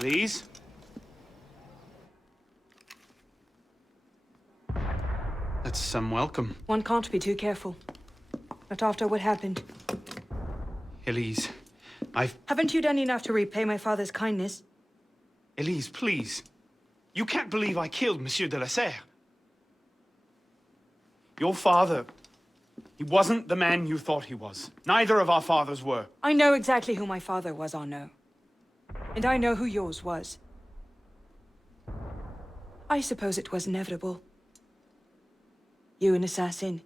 Elise? That's some welcome. One can't be too careful. Not after what happened. Elise, Haven't you done enough to repay my father's kindness? Elise, please. You can't believe I killed Monsieur de la Serre. Your father, he wasn't the man you thought he was. Neither of our fathers were. I know exactly who my father was, Arnaud. And I know who yours was. I suppose it was inevitable. You an assassin,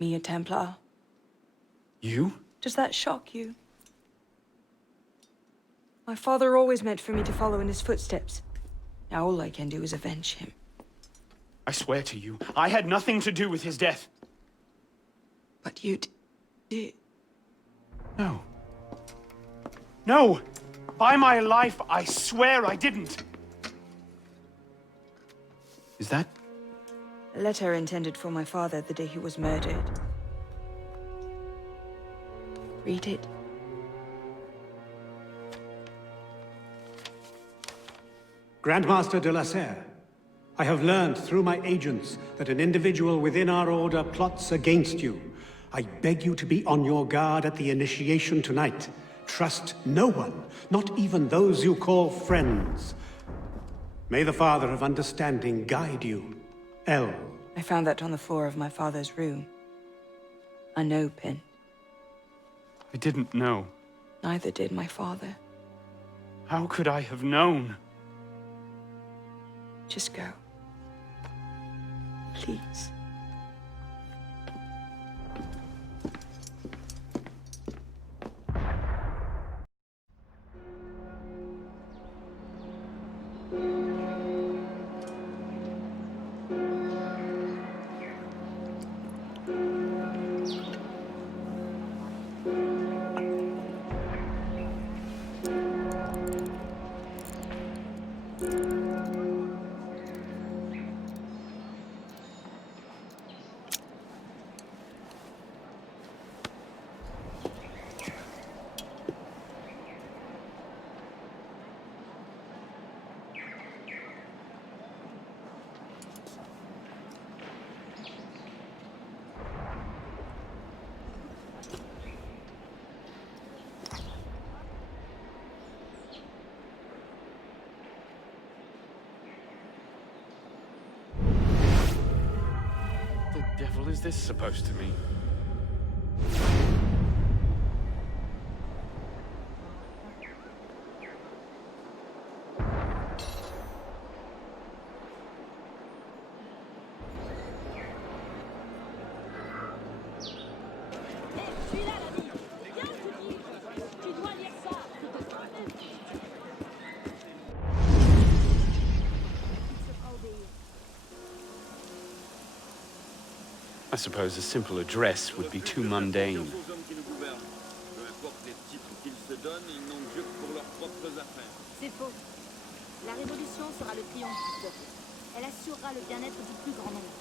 me a Templar. You? Does that shock you? My father always meant for me to follow in his footsteps. Now all I can do is avenge him. I swear to you, I had nothing to do with his death. But you did. No. No! By my life, I swear I didn't. Is that? A letter intended for my father the day he was murdered. Read it. Grandmaster de la Serre, I have learned through my agents that an individual within our order plots against you. I beg you to be on your guard at the initiation tonight. Trust no one, not even those you call friends. May the Father of Understanding guide you. L. I found that on the floor of my father's room. A no pin. I didn't know. Neither did my father. How could I have known? Just go. Please. The devil is this supposed to mean? I suppose a simple address would be too mundane. C'est faux. La révolution sera le triomphe du peuple. Elle assurera le bien-être du plus grand nombre.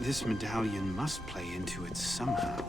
This medallion must play into it somehow.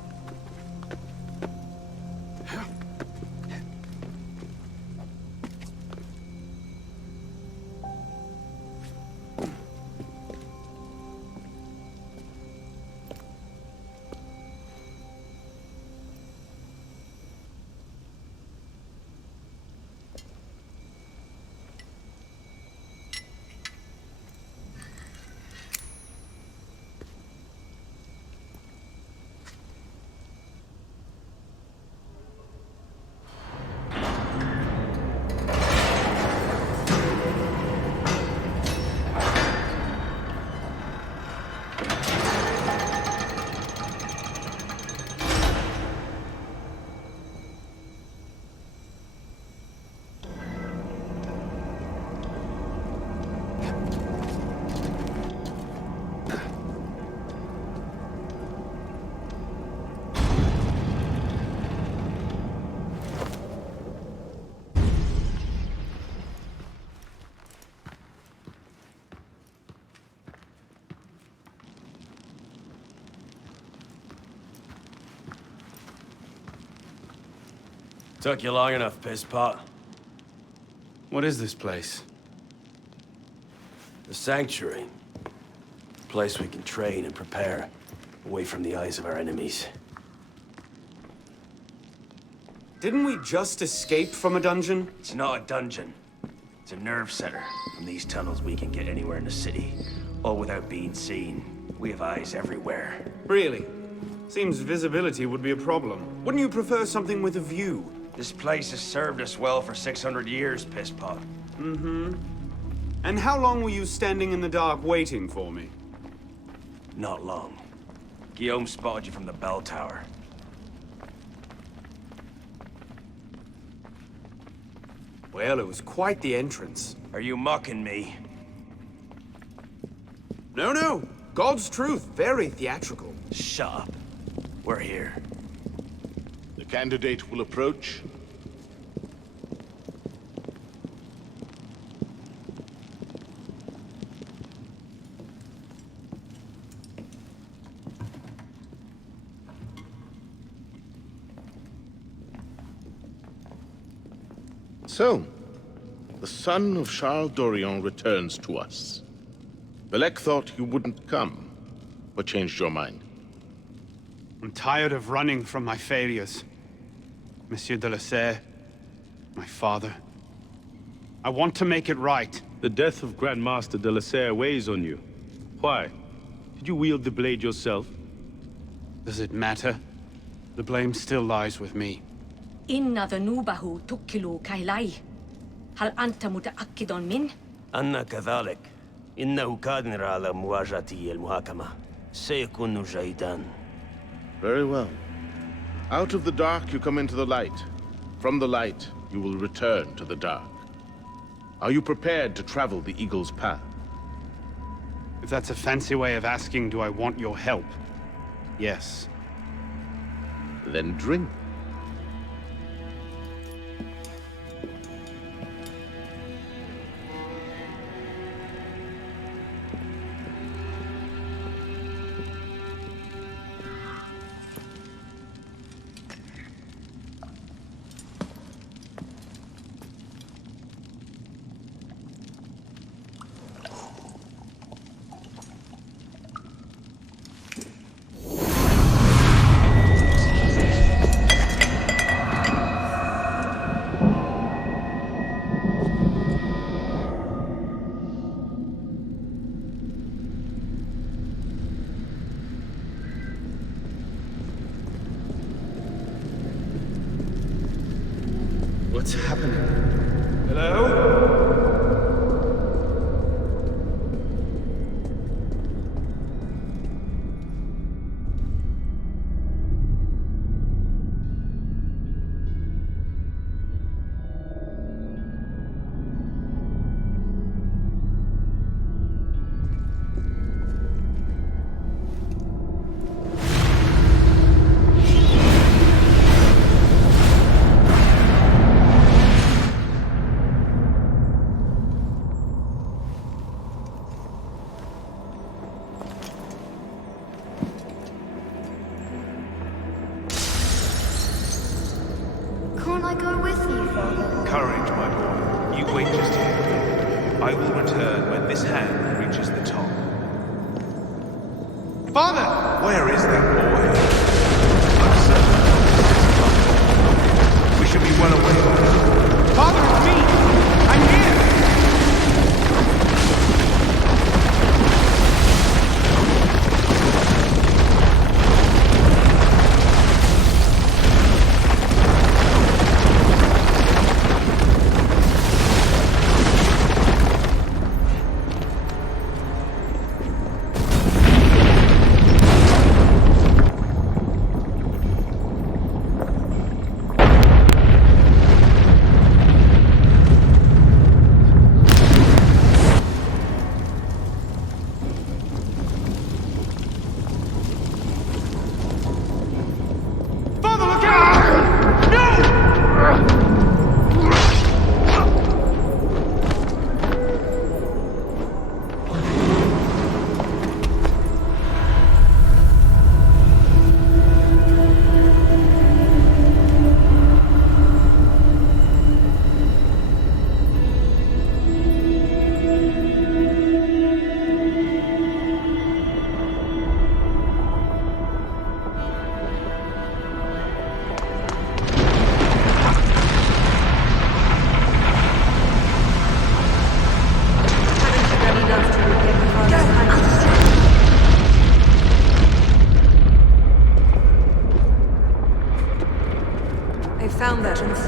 Took you long enough, pisspot. What is this place? The Sanctuary. A place we can train and prepare, away from the eyes of our enemies. Didn't we just escape from a dungeon? It's not a dungeon. It's a nerve center. From these tunnels, we can get anywhere in the city, all without being seen. We have eyes everywhere. Really? Seems visibility would be a problem. Wouldn't you prefer something with a view? This place has served us well for 600 years, pisspot. And how long were you standing in the dark waiting for me? Not long. Guillaume spotted you from the bell tower. Well, it was quite the entrance. Are you mocking me? No. God's truth. Very theatrical. Shut up. We're here. The candidate will approach. So, the son of Charles Dorion returns to us. Belek thought you wouldn't come, but changed your mind. I'm tired of running from my failures. Monsieur de la Serre, my father. I want to make it right. The death of Grandmaster de la Serre weighs on you. Why? Did you wield the blade yourself? Does it matter? The blame still lies with me. إن ذنوبه تكل كيلاي. هل أنت متأكد من؟ أنا كذلك. إنه قادر على مواجهة المحاكمة. سيكون جيدا. Very well. Out of the dark you come into the light. From the light you will return to the dark. Are you prepared to travel the Eagle's path? If that's a fancy way of asking, do I want your help? Yes. Then drink. What's happening? Hello? Can't I go with you, Father? Courage, my boy. You wait just here. I will return when this hand reaches the top. Father! Where is that boy? I'm certain. We should be well away by now. Father, it's me! I'm here!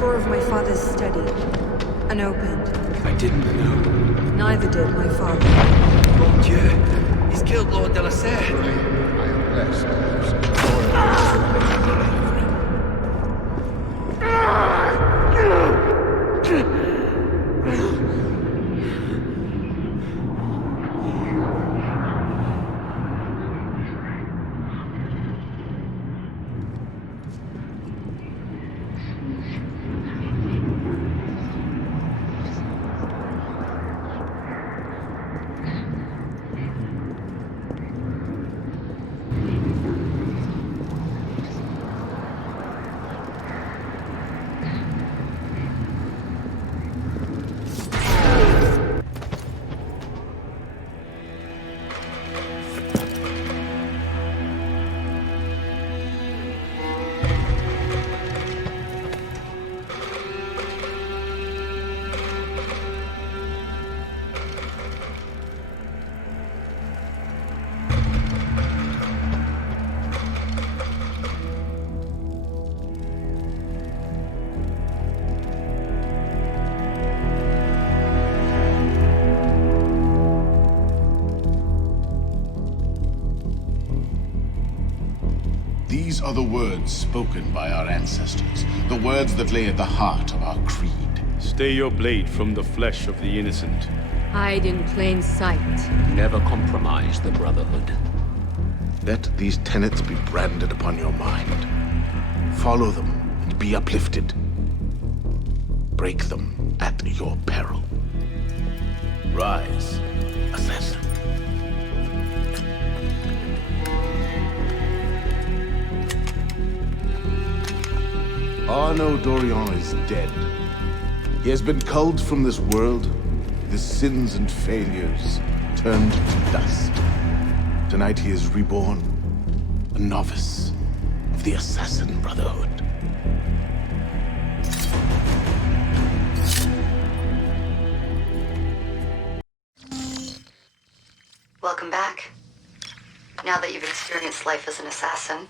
drawer of my father's study, unopened. I didn't know. Neither did my father. Mon Dieu! He's killed Lord de la Serre! I am blessed. These are the words spoken by our ancestors, the words that lay at the heart of our creed. Stay your blade from the flesh of the innocent. Hide in plain sight. Never compromise the Brotherhood. Let these tenets be branded upon your mind. Follow them and be uplifted. Break them at your peril. Rise, assassin. Arnaud Dorian is dead. He has been culled from this world, his sins and failures turned to dust. Tonight he is reborn, a novice of the Assassin Brotherhood. Welcome back. Now that you've experienced life as an assassin,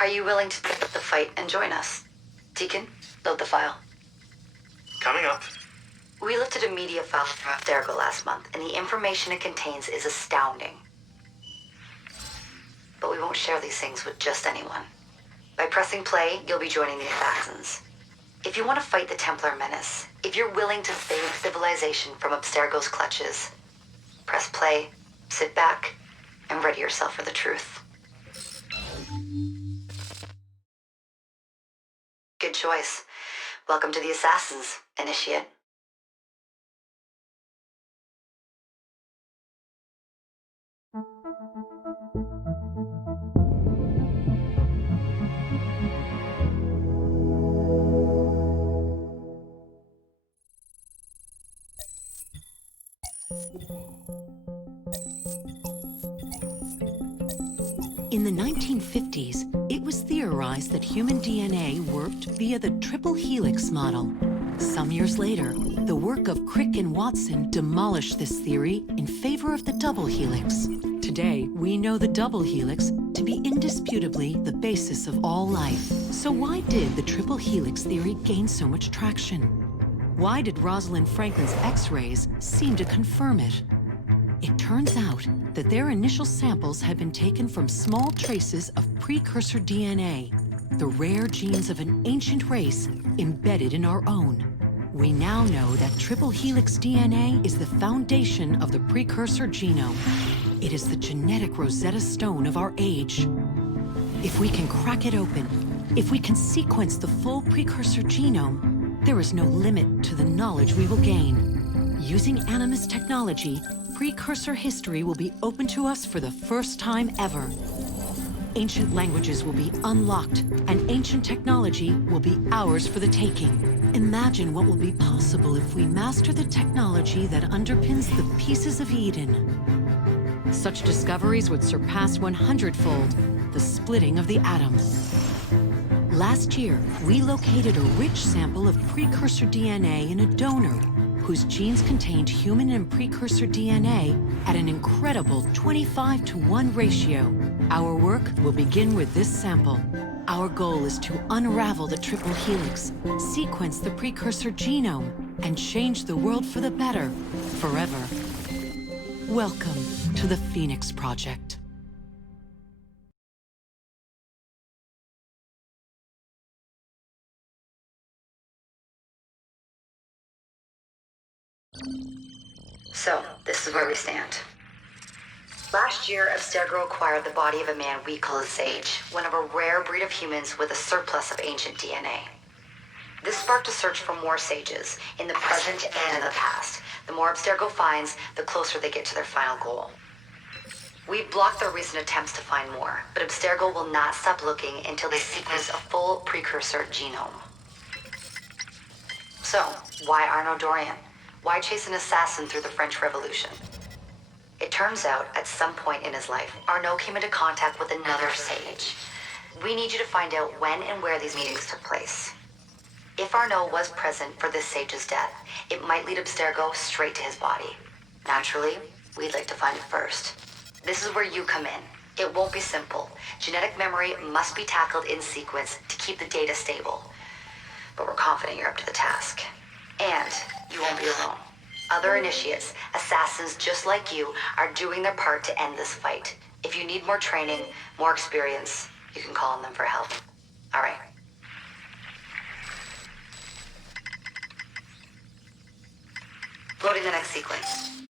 are you willing to pick up the fight and join us? Deacon, load the file. Coming up. We lifted a media file from Abstergo last month, and the information it contains is astounding. But we won't share these things with just anyone. By pressing play, you'll be joining the Assassins. If you want to fight the Templar menace, if you're willing to save civilization from Abstergo's clutches, press play, sit back, and ready yourself for the truth. Good choice. Welcome to the Assassins, Initiate. In the 1950s, it was theorized that human DNA worked via the triple helix model. Some years later, the work of Crick and Watson demolished this theory in favor of the double helix. Today, we know the double helix to be indisputably the basis of all life. So why did the triple helix theory gain so much traction? Why did Rosalind Franklin's X-rays seem to confirm it? It turns out that their initial samples had been taken from small traces of precursor DNA, the rare genes of an ancient race embedded in our own. We now know that triple helix DNA is the foundation of the precursor genome. It is the genetic Rosetta Stone of our age. If we can crack it open, if we can sequence the full precursor genome, there is no limit to the knowledge we will gain. Using Animus technology, precursor history will be open to us for the first time ever. Ancient languages will be unlocked, and ancient technology will be ours for the taking. Imagine what will be possible if we master the technology that underpins the pieces of Eden. Such discoveries would surpass 100-fold the splitting of the atom. Last year, we located a rich sample of precursor DNA in a donor whose genes contained human and precursor DNA at an incredible 25-to-1 ratio. Our work will begin with this sample. Our goal is to unravel the triple helix, sequence the precursor genome, and change the world for the better, forever. Welcome to the Phoenix Project. So, this is where we stand. Last year, Abstergo acquired the body of a man we call a Sage, one of a rare breed of humans with a surplus of ancient DNA. This sparked a search for more Sages, in the present and in the past. The more Abstergo finds, the closer they get to their final goal. We've blocked their recent attempts to find more, but Abstergo will not stop looking until they sequence a full precursor genome. So, why Arnaud Dorian? Why chase an assassin through the French Revolution? It turns out, at some point in his life, Arnaud came into contact with another Sage. We need you to find out when and where these meetings took place. If Arnaud was present for this Sage's death, it might lead Abstergo straight to his body. Naturally, we'd like to find it first. This is where you come in. It won't be simple. Genetic memory must be tackled in sequence to keep the data stable. But we're confident you're up to the task. And you won't be alone. Other initiates, assassins just like you, are doing their part to end this fight. If you need more training, more experience, you can call on them for help. All right. Loading the next sequence.